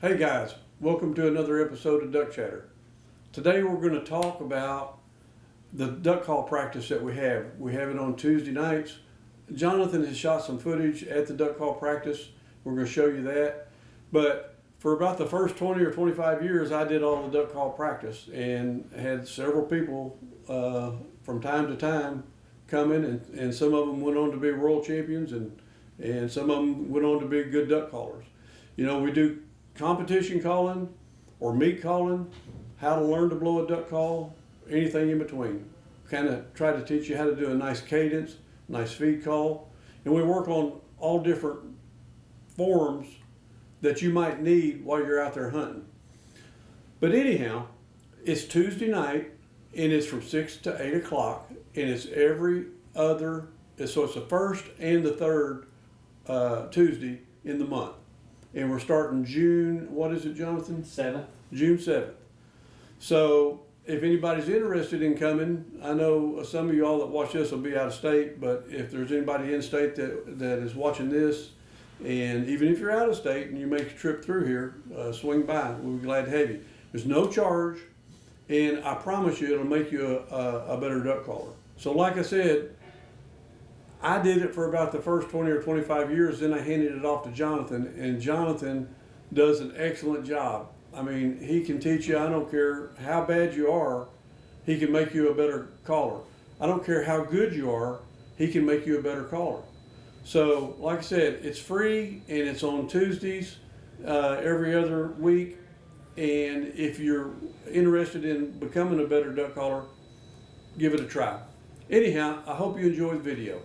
Hey guys, welcome to another episode of Duck Chatter. Today we're going to talk about the duck call practice that we have. We have it on Tuesday nights. Jonathan has shot some footage at the duck call practice. We're going to show you that. But for about the first 20 or 25 years, I did all the duck call practice and had several people from time to time come in, and some of them went on to be world champions, and some of them went on to be good duck callers. You know, we do competition calling or meet calling, how to learn to blow a duck call, anything in between. Kind of try to teach you how to do a nice cadence, nice feed call, and we work on all different forms that you might need while you're out there hunting. But anyhow, it's Tuesday night and it's from 6 to 8 o'clock, and it's every other, so it's the first and the third Tuesday in the month. And we're starting June, what is it, Jonathan? 7th. June 7th. So if anybody's interested in coming, I know some of y'all that watch this will be out of state, but if there's anybody in state that is watching this, and even if you're out of state and you make a trip through here, swing by. We'll be glad to have you. There's no charge, and I promise you it'll make you a better duck caller. So like I said, I did it for about the first 20 or 25 years, then I handed it off to Jonathan, and Jonathan does an excellent job. I mean, he can teach you, I don't care how bad you are, he can make you a better caller. I don't care how good you are, he can make you a better caller. So, like I said, it's free and it's on Tuesdays every other week. And if you're interested in becoming a better duck caller, give it a try. Anyhow, I hope you enjoy the video.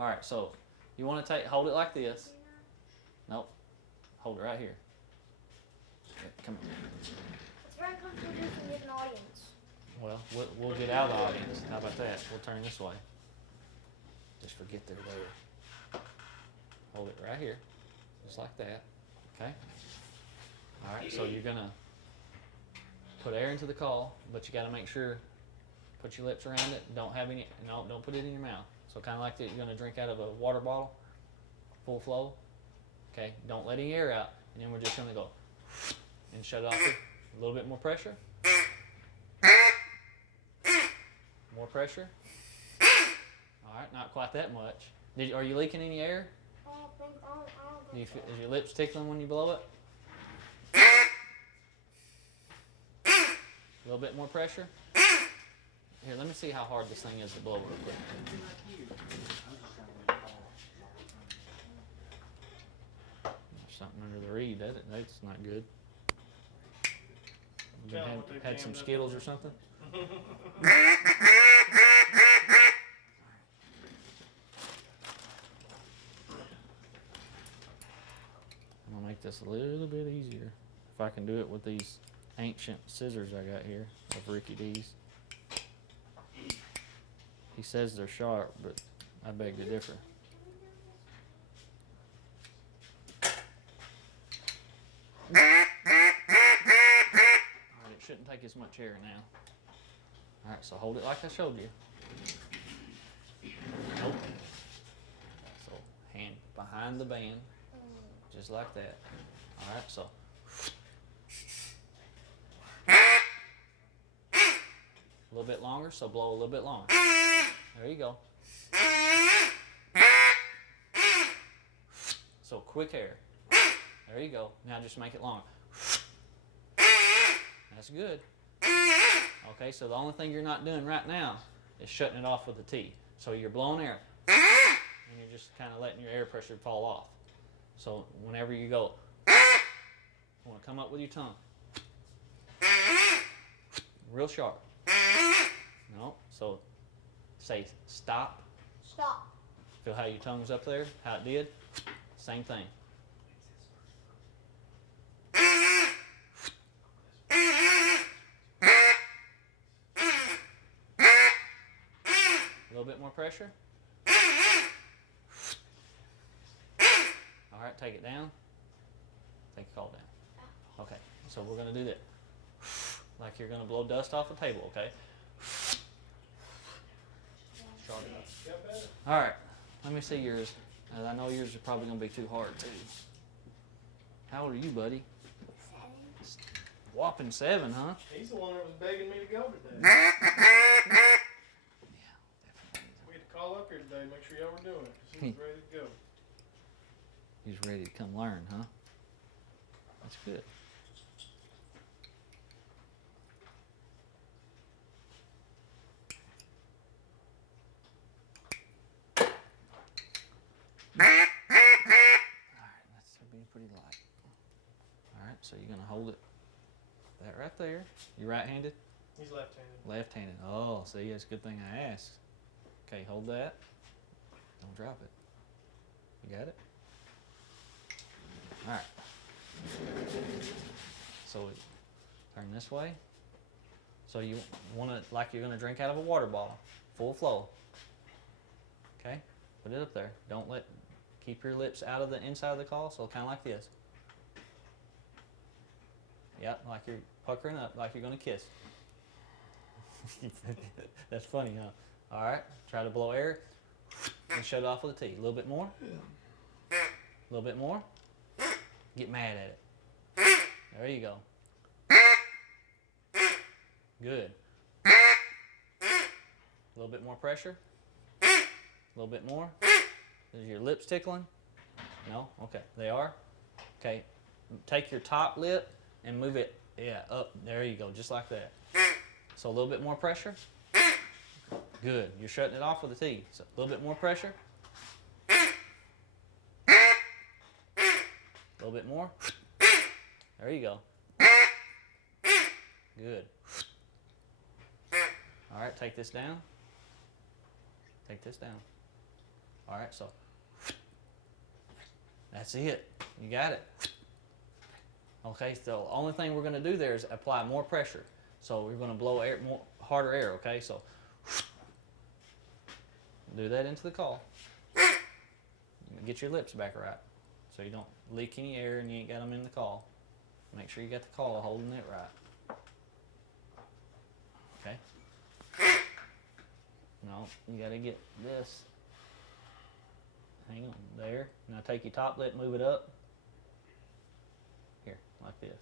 All right, so you want to hold it like this. Nope. Hold it right here. Yeah, come on. It's very comfortable to get an audience. Well, we'll get out of the audience. How about that? We'll turn this way. Just forget they're there. Hold it right here. Just like that. Okay? All right, so you're going to put air into the call, but you got to make sure, put your lips around it. Don't have any, no, don't put it in your mouth. So kind of like that, you're going to drink out of a water bottle, full flow. Okay, don't let any air out. And then we're just going to go and shut it off with a little bit more pressure. More pressure. All right, not quite that much. Are you leaking any air? I don't think Is your lips tickling when you blow it? A little bit more pressure. Here, let me see how hard this thing is to blow real quick. There's something under the reed. That's not good. You had some Skittles or something? I'm going to make this a little bit easier. If I can do it with these ancient scissors I got here of Ricky D's. He says they're sharp, but I beg to differ. Alright, it shouldn't take as much air now. Alright, so hold it like I showed you. Nope. So, hand behind the band, just like that. Alright, so. A little bit longer, so blow a little bit longer. There you go. So quick air. There you go. Now just make it longer. That's good. Okay, so the only thing you're not doing right now is shutting it off with the T. So you're blowing air, and you're just kind of letting your air pressure fall off. So whenever you go, you want to come up with your tongue. Real sharp. No, so say stop. Stop. Feel how your tongue's up there? How it did? Same thing. A little bit more pressure. All right, take it down. Take the call down. Okay, so we're going to do that. Like you're going to blow dust off a table, okay? All right, let me see yours. I know yours are probably going to be too hard, too. How old are you, buddy? 7. Whopping 7, huh? He's the one that was begging me to go today. We had to call up here today, make sure y'all were doing it, 'cause he was ready to go. He's ready to come learn, huh? That's good. Alright, that's be pretty light. Alright, so you're gonna hold it that right there. You right-handed? He's left-handed. Left-handed. Oh, see, that's a good thing I asked. Okay, hold that. Don't drop it. You got it? Alright. So turn this way. So you want to, like you're going to drink out of a water bottle. Full flow. Okay? Put it up there. Don't let, keep your lips out of the inside of the claw, so kind of like this. Yep, like you're puckering up, like you're going to kiss. That's funny, huh? Alright, try to blow air and shut it off with a T. A little bit more. A little bit more. Get mad at it. There you go. Good. A little bit more pressure. A little bit more. Is your lips tickling? No? Okay, they are. Okay, take your top lip and move it, yeah, up. There you go, just like that. So a little bit more pressure. Good. You're shutting it off with a T. So a little bit more pressure. A little bit more. There you go. Good. All right, take this down. Take this down. All right, so that's it. You got it. Okay, so the only thing we're going to do there is apply more pressure. So we're going to blow air, more harder air, okay? So do that into the call. Get your lips back right so you don't leak any air and you ain't got them in the call. Make sure you got the call holding it right. Okay? No, you got to get this. Hang on, there. Now take your top lip, move it up. Here, like this.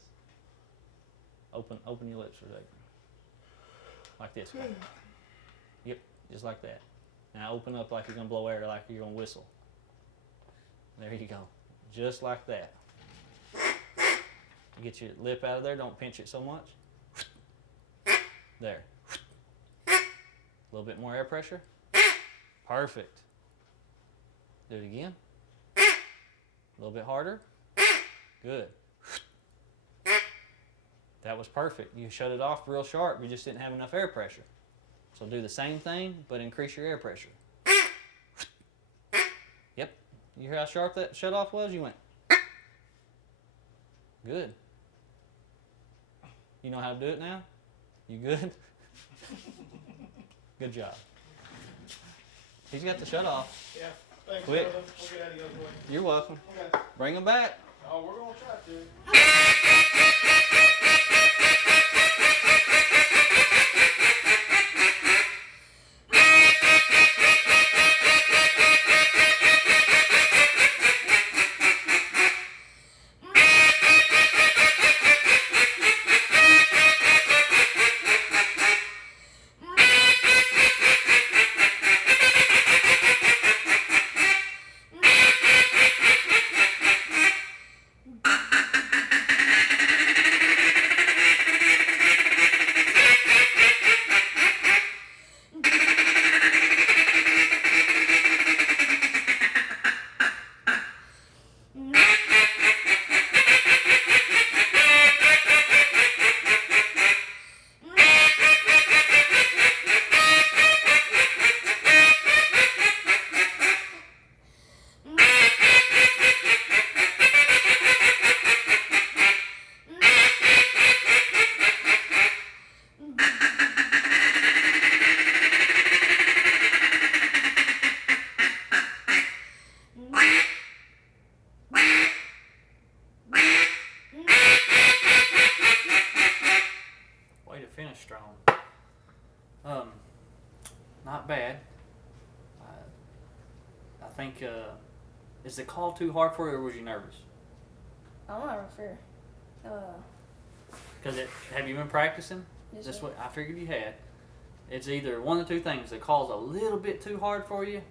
Open your lips for a second. Like this. Okay? Yep, just like that. Now open up like you're going to blow air, like you're going to whistle. There you go. Just like that. Get your lip out of there. Don't pinch it so much. There. A little bit more air pressure. Perfect. Do it again. A little bit harder. Good. That was perfect. You shut it off real sharp. You just didn't have enough air pressure. So do the same thing, but increase your air pressure. Yep. You hear how sharp that shut off was? You went. Good. You know how to do it now? You good? Good job. He's got the shut off. Yeah. Thanks, Quick. brother. We'll get out of your way. You're welcome. Okay. Bring him back. Oh, we're going to try Way to finish strong. Not bad. I think, is the call too hard for you or was you nervous? I'm not sure. Because have you been practicing? Yes, This sir. what I figured you had. It's either one of two things that calls a little bit too hard for you,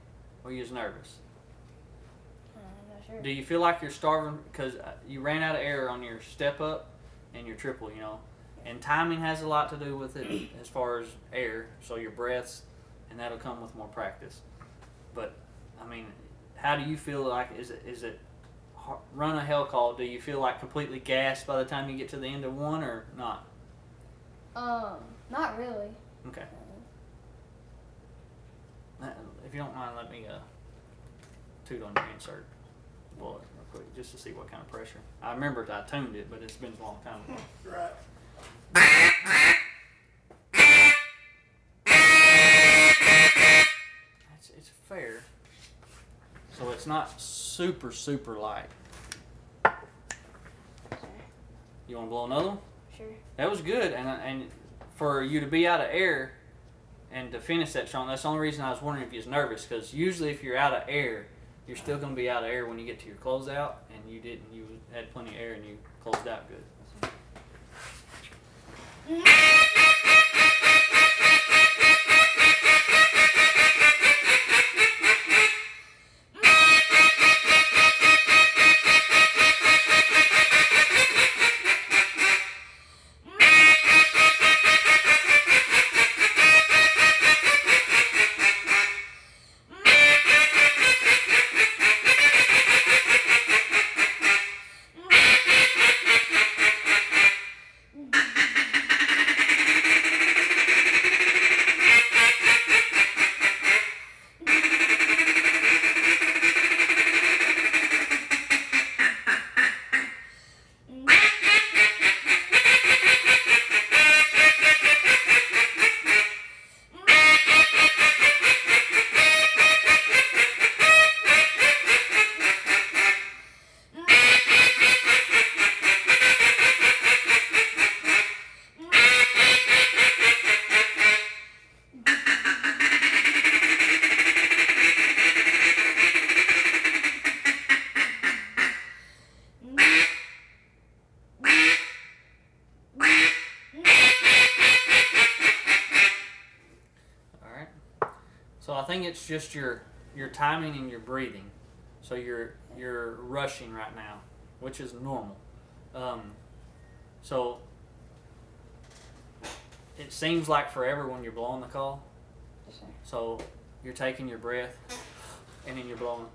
or you're just nervous. I'm not sure. Do you feel like you're starving because you ran out of air on your step up and your triple, and timing has a lot to do with it as far as air, so your breaths, and that'll come with more practice. But I mean, how do you feel like is it run a hell call? Do you feel like completely gassed by the time you get to the end of one or not? Not really. Okay. If you don't mind, let me toot on your insert bullet real quick just to see what kind of pressure. I remember I tuned it, but it's been a long time ago. Right. It's fair. So it's not super, super light. You want to blow another one? Sure. That was good, and for you to be out of air and to finish that strong, that's the only reason I was wondering if you was nervous, because usually if you're out of air, you're still going to be out of air when you get to your closeout, and you didn't. You had plenty of air and you closed out good. So I think it's just your timing and your breathing. So you're rushing right now, which is normal. So it seems like forever when you're blowing the call. Yes, sir. So you're taking your breath and then you're blowing.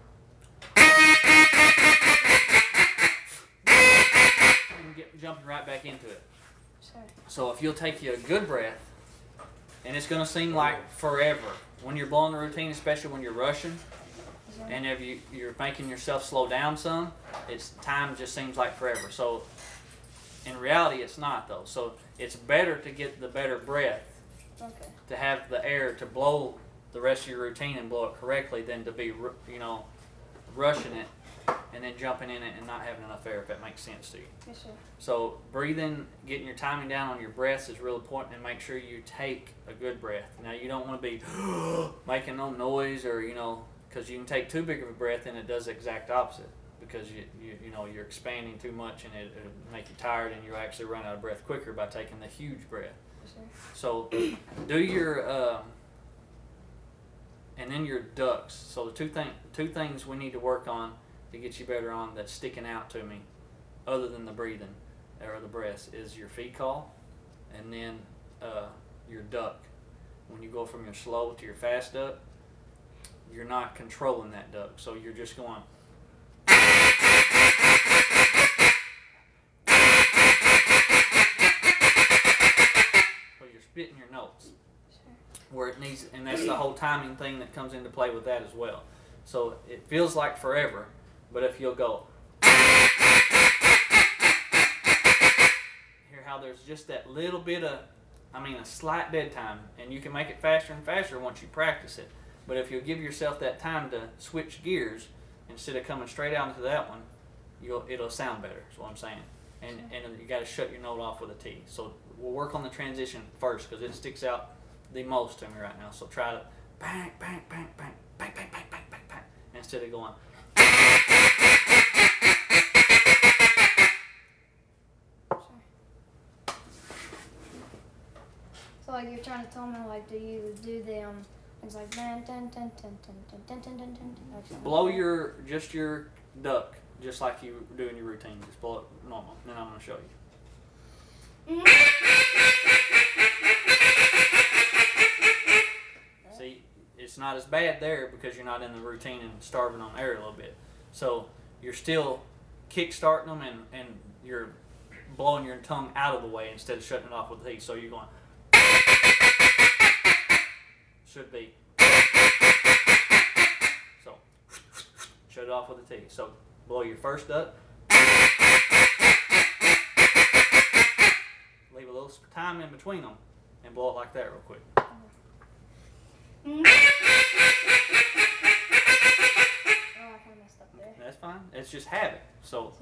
And jumping right back into it. Sir. So if you'll take you a good breath, and it's going to seem like forever when you're blowing the routine, especially when you're rushing, Yes, sir. and if you're making yourself slow down some, time just seems like forever. So in reality, it's not though. So it's better to get the better breath, Okay. to have the air to blow the rest of your routine and blow it correctly, than to be rushing it and then jumping in it and not having enough air. If that makes sense to you. Yes, sir. So breathing, getting your timing down on your breaths is real important, and make sure you take a good breath. Now you don't want to be making no noise, or because you can take too big of a breath and it does the exact opposite, because you're expanding too much and it'll make you tired, and you'll actually run out of breath quicker by taking the huge breath. Yes, sir. So do your and then your ducks. So the two things we need to work on to get you better on, that's sticking out to me, other than the breathing or the breaths, is your feed call, and then your duck. When you go from your slow to your fast duck, you're not controlling that duck, so you're just going. So you're spitting your notes where it needs, and that's the whole timing thing that comes into play with that as well. So it feels like forever, but if you'll go, hear how there's just that little bit of, a slight dead time, and you can make it faster and faster once you practice it. But if you'll give yourself that time to switch gears instead of coming straight out into that one, it'll sound better. Is what I'm saying. And you got to shut your note off with a T. So we'll work on the transition first, because it sticks out the most to me right now. So try to bang, bang, bang, bang, bang, bang, bang, bang, bang, bang, instead of going. So like you're trying to tell me like do you do them? It's like dun dun dun dun dun dun dun dun dun dun. Like something Blow like that. your duck just like you do in your routine. Just blow it normal. Then I'm gonna show you. See, it's not as bad there because you're not in the routine and starving on air a little bit. So you're still kick starting them and you're blowing your tongue out of the way instead of shutting it off with the teeth. So you're going, should be. So shut it off with the teeth. So blow your first duck. Leave a little time in between them and blow it like that real quick. Oh, I kind of messed up there. That's fine. It's just habit. So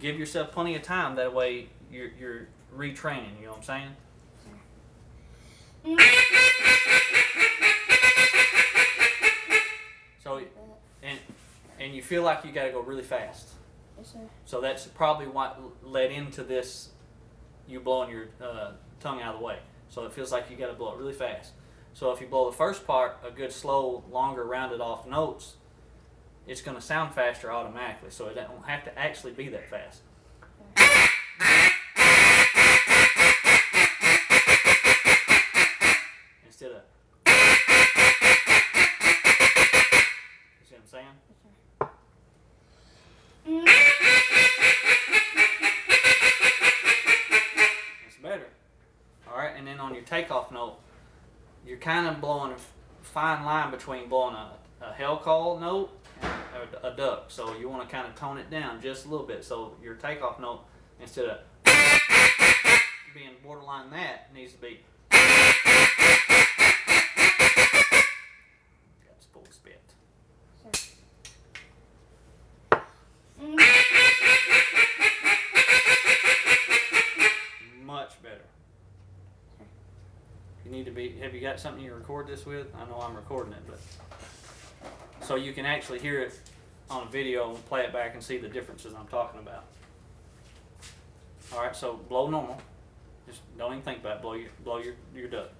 give yourself plenty of time. That way you're retraining. You know what I'm saying? So and you feel like you got to go really fast. Yes, sir. So that's probably what led into this. You blowing your tongue out of the way. So it feels like you got to blow it really fast. So if you blow the first part, a good slow, longer, rounded off notes, it's going to sound faster automatically. So it don't have to actually be that fast. Instead of, you see what I'm saying? It's better. All right, and then on your takeoff note, you're kind of blowing a fine line between blowing a hell call note and a duck. So you want to kind of tone it down just a little bit. So your takeoff note, instead of being borderline that, needs to be. That's full spit. Much better. You need to be. Have you got something you record this with? I know I'm recording it, but so you can actually hear it on a video and play it back and see the differences I'm talking about. All right, so blow normal. Just don't even think about it. Blow your duck.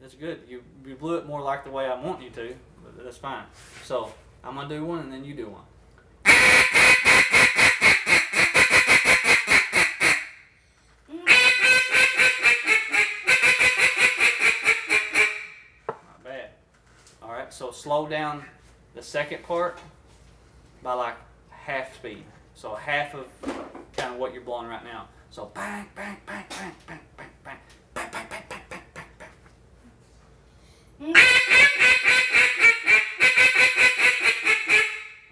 That's good. You blew it more like the way I want you to, but that's fine. So I'm gonna do one and then you do one. Not bad. All right. So slow down the second part by like half speed. So half of kind of what you're blowing right now. So bang, bang, bang, bang, bang, bang, bang, bang, bang, bang, bang, bang, bang, bang.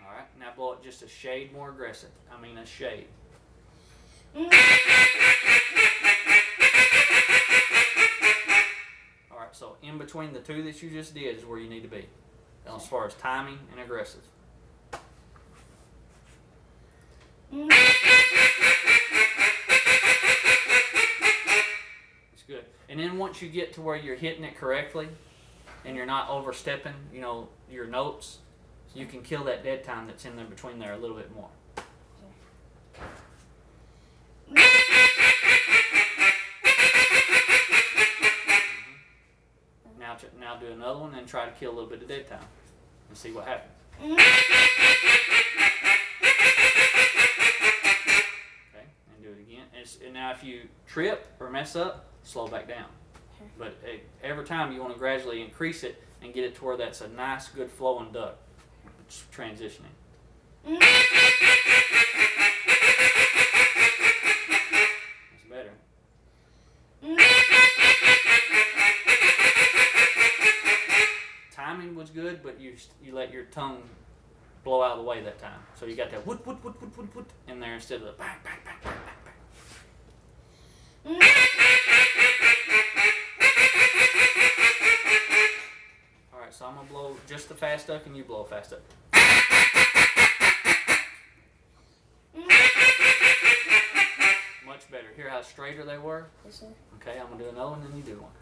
All right, now blow it just a shade more aggressive. I mean a shade. All right, so in between the two that you just did is where you need to be, as far as timing and aggressive. It's good. And then once you get to where you're hitting it correctly and you're not overstepping, your notes, you can kill that dead time that's in there between there a little bit more. Now do another one and try to kill a little bit of dead time and see what happens. Okay, and do it again. And now if you trip or mess up, slow back down. But every time you want to gradually increase it and get it to where that's a nice, good flowing duck. It's transitioning. That's better. Timing was good, but you let your tongue blow out of the way that time. So you got that woot woot woot woot woot woot in there instead of the bang bang bang bang bang bang. All right, so I'm gonna blow just the fast duck, and you blow a fast duck. Much better. Hear how straighter they were? Yes, sir. Okay, I'm gonna do another one, and you do one.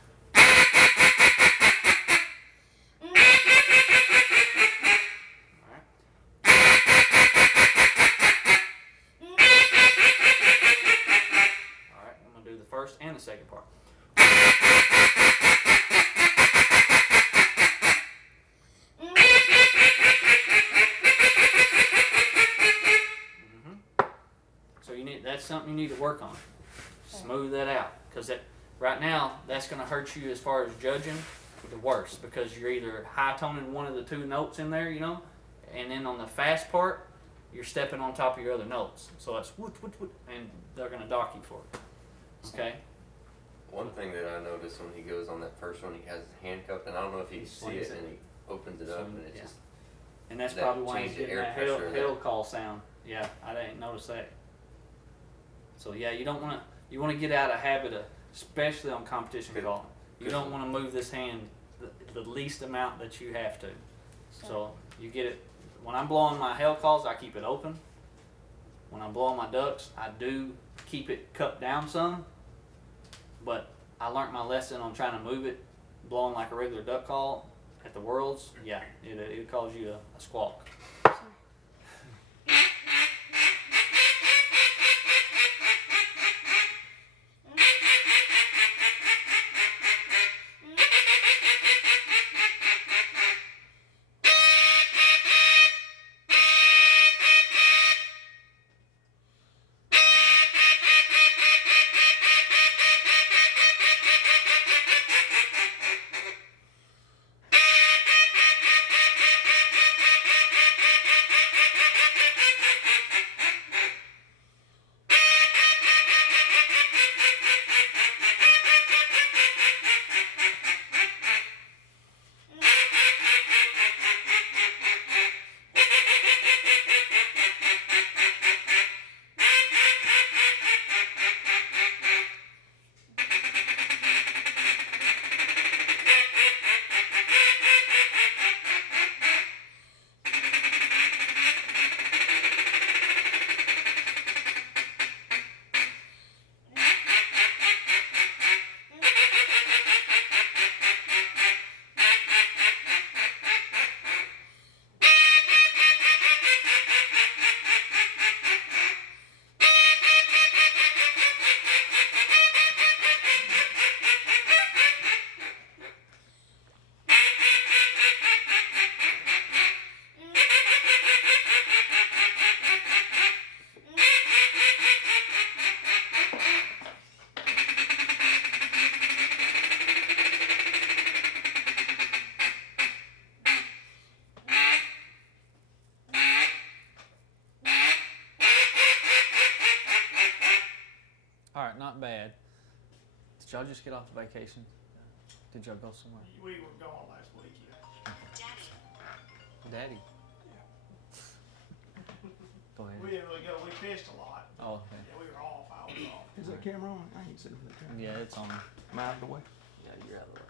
All right. and the second part. So that's something you need to work on. Smooth that out, because right now that's going to hurt you as far as judging the worst, because you're either high toning one of the two notes in there, and then on the fast part you're stepping on top of your other notes. So it's woot, woot, woot, and they're going to dock you for it. Okay. One thing that I noticed when he goes on that first one, he has his handcuffed, and I don't know if you see it, and he opens it up, and it's just. And that's that probably why he's change of getting air that pressure in hell there. call sound. Yeah, I didn't notice that. So yeah, you want to get out of habit of, especially on competition Good. calling. You don't want to move this hand the least amount that you have to. So you get it. When I'm blowing my hell calls, I keep it open. When I'm blowing my ducks, I do keep it cupped down some. But I learned my lesson on trying to move it, blowing like a regular duck call at the Worlds. Yeah, it cause you a squawk. All right, not bad. Did y'all just get off the vacation? Did y'all go somewhere? We were gone last week, yeah. Daddy. Go ahead. We didn't really go. We fished a lot. Oh, okay. Yeah, we were off. I was off. Is that camera on? I ain't sitting for the camera. Yeah, it's on. Am I out of the way? Yeah, you're out of the way.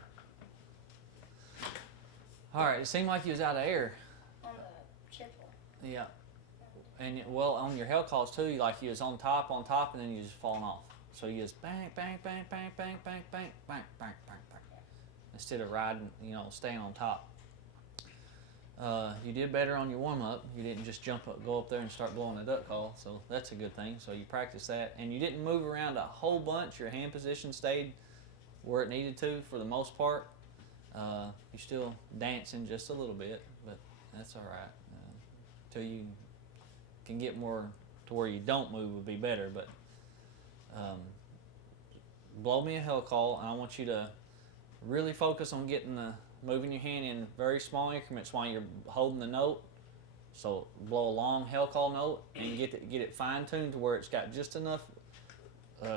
All right, it seemed like you was out of air. On the triple. Yeah. And on your hell calls too, like you was on top, and then you just falling off. So you just bang, bang, bang, bang, bang, bang, bang, bang, bang, bang, bang, instead of riding, staying on top. You did better on your warm up. You didn't just go up there and start blowing a duck call. So that's a good thing. So you practiced that, and you didn't move around a whole bunch. Your hand position stayed where it needed to for the most part. You're still dancing just a little bit, but that's all right. Till you can get more to where you don't move would be better. But blow me a hell call, and I want you to really focus on moving your hand in very small increments while you're holding the note. So blow a long hell call note and get it fine tuned to where it's got just enough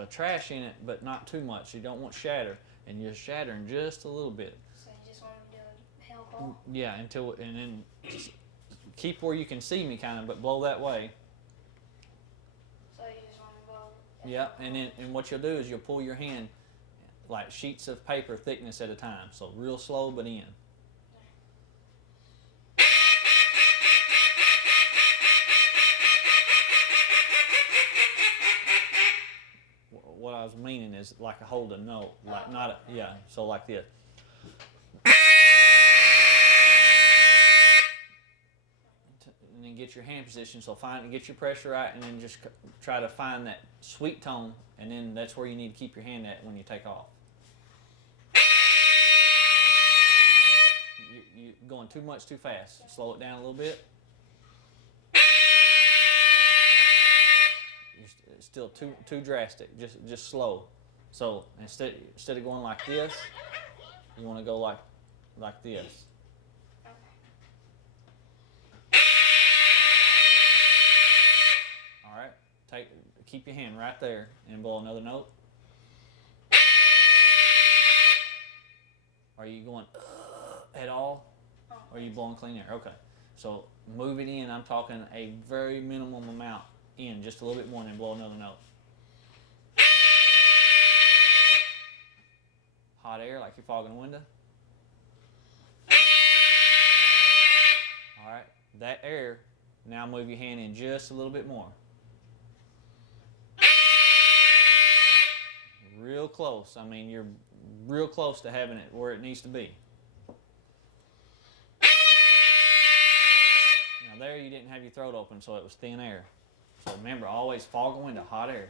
trash in it, but not too much. You don't want shatter, and you're shattering just a little bit. So you just want me to do a hell call? Yeah, and then just keep where you can see me, kind of, but blow that way. So you just want me to blow? Yeah, and what you'll do is you'll pull your hand like sheets of paper thickness at a time. So real slow, but in. What I was meaning is like a hold a note, like not a, yeah. So like this. And then get your hand position. So get your pressure right, and then just try to find that sweet tone, and then that's where you need to keep your hand at when you take off. You're going too much too fast. Slow it down a little bit. You're still too drastic. Just slow. So instead of going like this, you want to go like this. All right. Keep your hand right there and blow another note. Are you going at all? Or are you blowing clean air? Okay. So move it in. I'm talking a very minimum amount in, just a little bit more, and then blow another note. Hot air, like you're fogging a window. All right. That air, now move your hand in just a little bit more. Real close. I mean, you're real close to having it where it needs to be. Now there you didn't have your throat open, so it was thin air. So remember, always fog a window, hot air.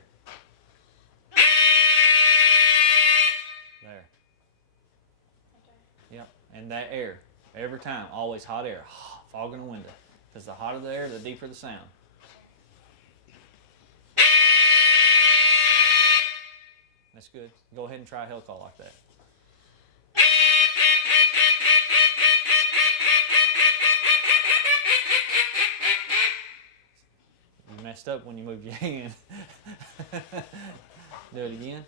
There. Yep, and that air, every time, always hot air, fogging a window. Because the hotter the air, the deeper the sound. That's good. Go ahead and try a hell call like that. You messed up when you moved your hand. Do it again.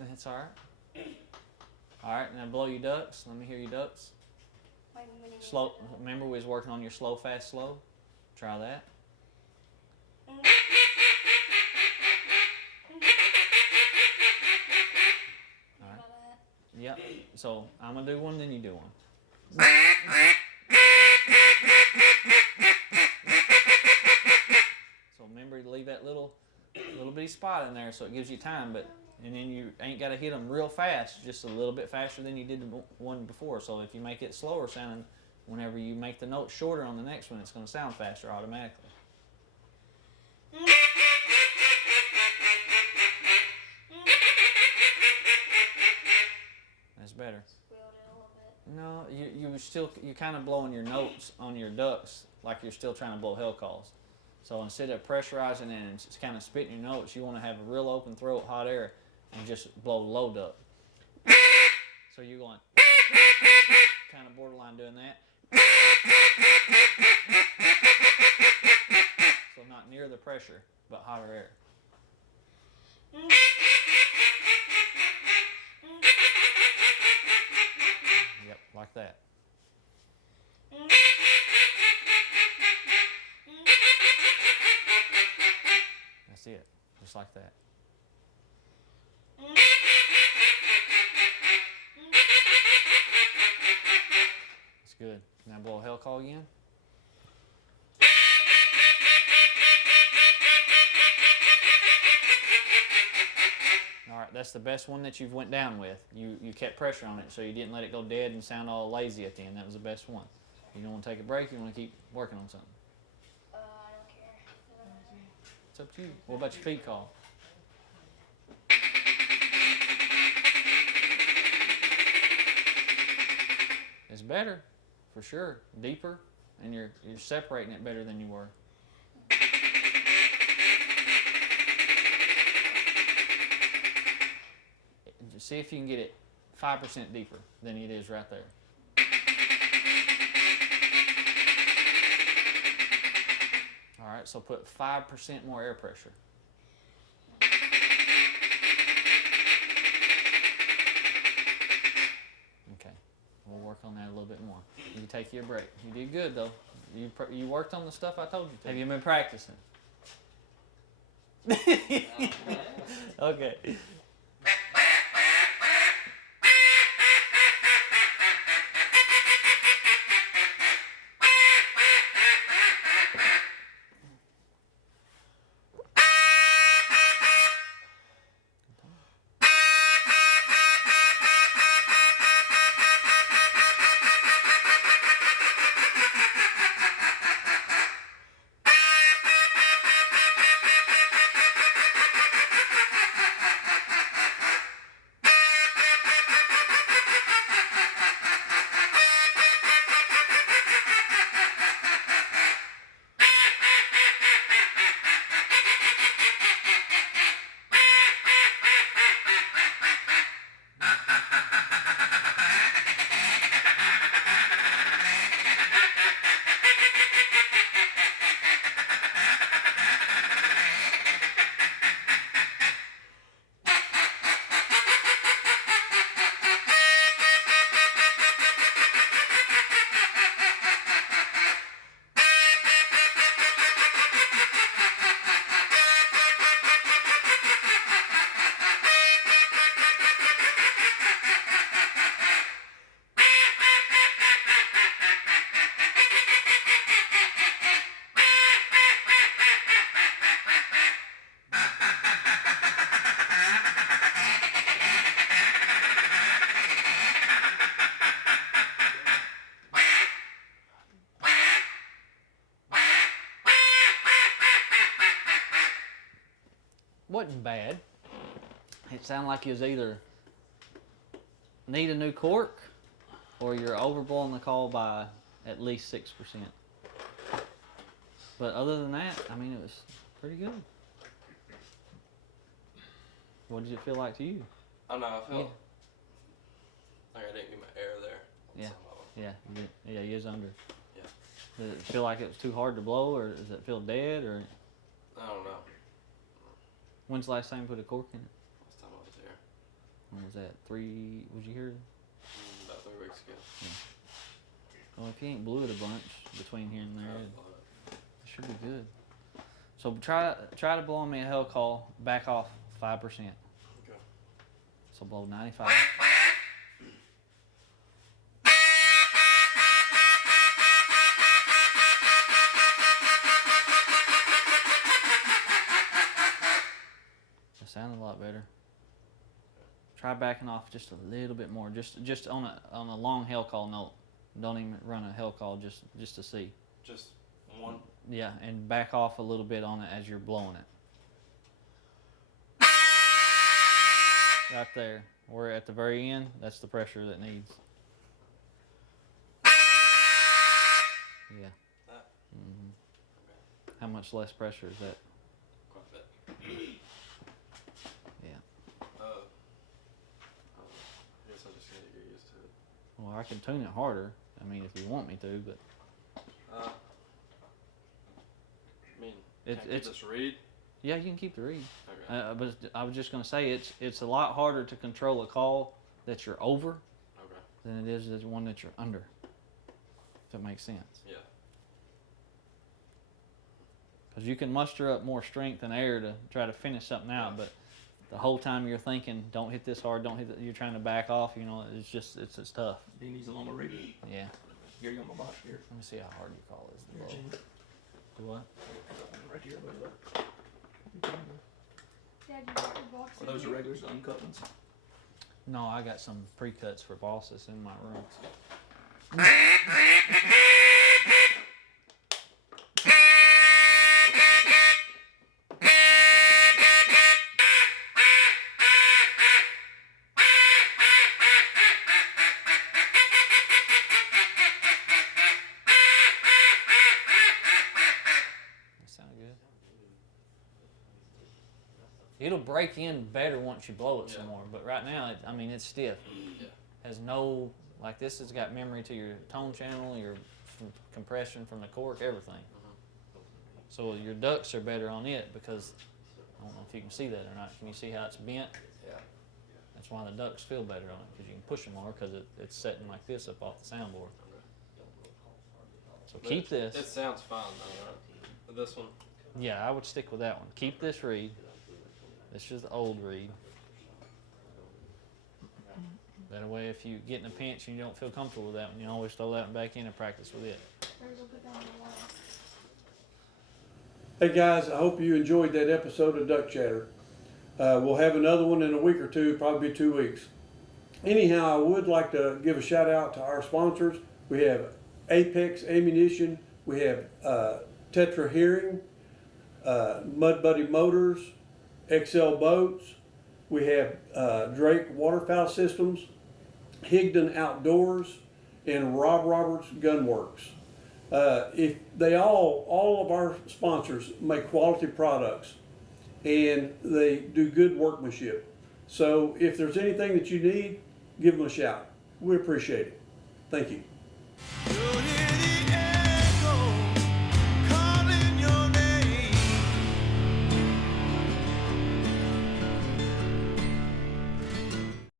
That's all right. All right, now blow your ducks. Let me hear your ducks. Slow. Remember, we was working on your slow, fast, slow. Try that. All right. Yep. So I'm gonna do one, then you do one. So remember to leave that little bitty spot in there, so it gives you time, and then you ain't got to hit them real fast, just a little bit faster than you did the one before. So if you make it slower sounding, whenever you make the note shorter on the next one, it's going to sound faster automatically. That's better. No, you're kind of blowing your notes on your ducks like you're still trying to blow hell calls. So instead of pressurizing and just kind of spitting your notes, you want to have a real open throat, hot air, and just blow low duck. So you're going kind of borderline doing that. So not near the pressure, but hotter air. Yep, like that. That's it, just like that. That's good. Now blow a hell call again. All right, that's the best one that you've went down with. You kept pressure on it, so you didn't let it go dead and sound all lazy at the end. That was the best one. You don't want to take a break. You want to keep working on something. I don't care. It's up to you. What about your feet call? It's better, for sure. Deeper, and you're separating it better than you were. See if you can get it 5% deeper than it is right there. All right, so put 5% more air pressure. Okay, we'll work on that a little bit more. You take your break. You did good though. You worked on the stuff I told you to. Have you been practicing? Okay. wasn't bad. It sounded like you was either need a new cork or you're overblowing the call by at least 6%. But other than that, I mean, it was pretty good. What did it feel like to you? I don't know, I felt like I didn't get my air there. Yeah. Some of them. Yeah, you was under. Yeah. Did it feel like it was too hard to blow, or does it feel dead, or I don't know. when's the last time you put a cork in it? Last time I was here. When was that? Was you here? About 3 weeks ago. Well, if you ain't blew it a bunch between here and there, it should be good. So try to blow me a hell call, back off 5%. Okay. So blow 95. That sounded a lot better. Try backing off just a little bit more, just on a long hell call note. Don't even run a hell call just to see. Just one. Yeah, and back off a little bit on it as you're blowing it. Right there. We're at the very end. That's the pressure that needs. Yeah. That. Mm-hmm. How much less pressure is that? Quite a bit. Yeah. I guess I just need to get used to it. Well, I can tune it harder. I mean, if you want me to, but I mean, It- can I it's- just read? yeah, you can keep the read. Okay. But I was just gonna say it's a lot harder to control a call that you're over Okay. than it is the one that you're under. If it makes sense. Yeah. Because you can muster up more strength and air to try to finish something out, but the whole time you're thinking, don't hit this hard, don't hit that, you're trying to back off, you know, it's tough. Beanie's along the radio. Yeah. Here, you on my box here. Let me see how hard your call is to Here, blow. Gene. Do what? Right here, look. Dad, you got your box Are those the regulars, the uncut ones? No, I got some pre-cuts for bosses in my room. It'll break in better once you blow it some more, but right now, I mean, it's stiff. Yeah. Has no, like this has got memory to your tone channel, your compression from the cork, everything. So your ducts are better on it because, I don't know if you can see that or not. Can you see how it's bent? Yeah. That's why the ducts feel better on it, because you can push them more because it's setting like this up off the soundboard. So But keep this. It sounds fine though, right? This one. Yeah, I would stick with that one. Keep this reed. This is the old reed. That way, if you get in a pinch and you don't feel comfortable with that one, you can always throw that one back in and practice with it. Hey guys, I hope you enjoyed that episode of Duck Chatter. We'll have another one in a week or two, probably 2 weeks. Anyhow, I would like to give a shout out to our sponsors. We have Apex Ammunition, we have Tetra Hearing, Mud Buddy Motors, XL Boats, we have Drake Waterfowl Systems, Higdon Outdoors, and Rob Roberts Gunworks. If they all of our sponsors make quality products and they do good workmanship. So if there's anything that you need, give them a shout. We appreciate it. Thank you.